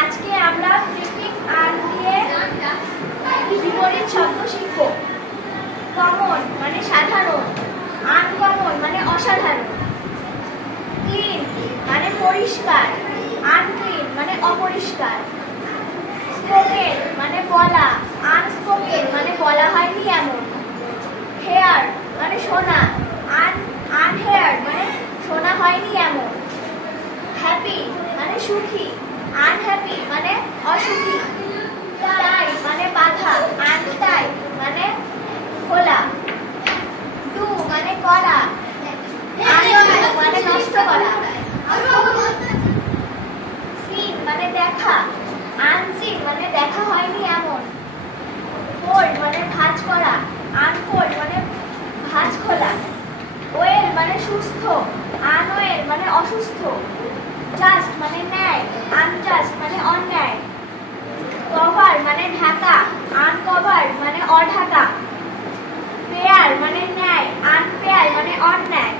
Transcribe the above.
আজকে আমরা কৃত্রিম আন দিয়ে বিপরীত শব্দ শিখব। কমন মানে সাধারণ আনকমন মানে অসাধারণ ক্লিন মানে পরিষ্কার আনক্লিন মানে অপরিষ্কার স্পোকেন মানে বলা আনস্পোকেন মানে বলা হয়নি এমন হেয়ার মানে শোনা আন আনহেয়ার মানে শোনা হয়নি এমন হ্যাপি মানে সুখী আনহ্যাপি মানে অসুখী। টাই মানে বাধা আনটাই মানে খোলা। ডু মানে করা মানে নষ্ট করা। সিন মানে দেখা মানে দেখা হয়নি এমন। ফোল্ড মানে ভাঁজ করা আনফোল্ড মানে ভাঁজ খোলা। ওয়েল মানে সুস্থ আনওয়েল মানে অসুস্থ। জাস্ট মানে ন্যায় আনজাস্ট মানে অন্যায়। কভার মানে ঢাকা আনকভার মানে অঢাকা। ফেয়ার মানে ন্যায় আনফেয়ার মানে অন্যায়।